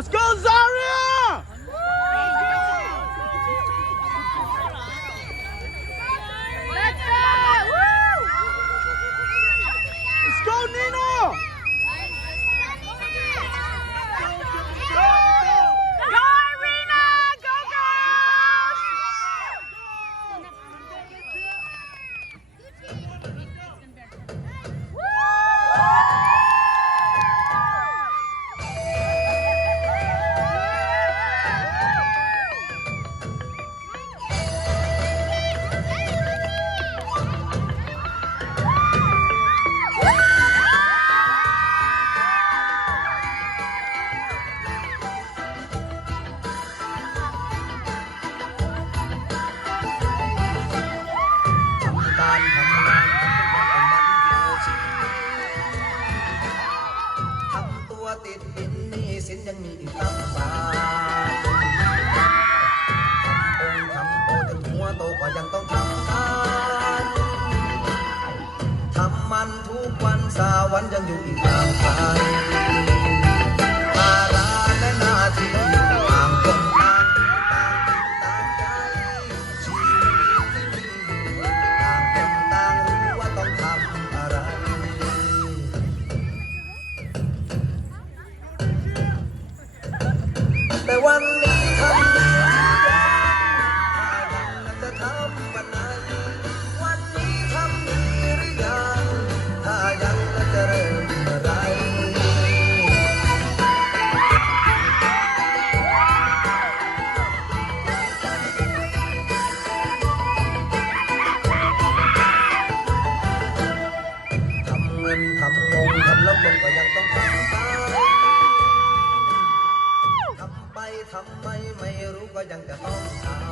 Let's go Zaria Let's go Ninoติดดินนี่สินยังมีอีกตั้งบาทำโอจนหัวโตก็ยังต้องทำการทำมันทุกวันสาวันยังอยู่อีกตามกันภาระและหน้าที่ต่างคนต่างต่างใจชีวิตที่มีต่างคนต่างรู้ว่าต้องทำอะไรแต่วันนี้ทำดีถ้ายังจะทำวันไหนวันนี้ทำดีหรือยังถ้ายังจะเริ่มเมื่อไรทำเงินทำงงทำลบลงก็ยังต้องทำตามทำไปทำไมไม่รู้ก็ยังจะต้องทำ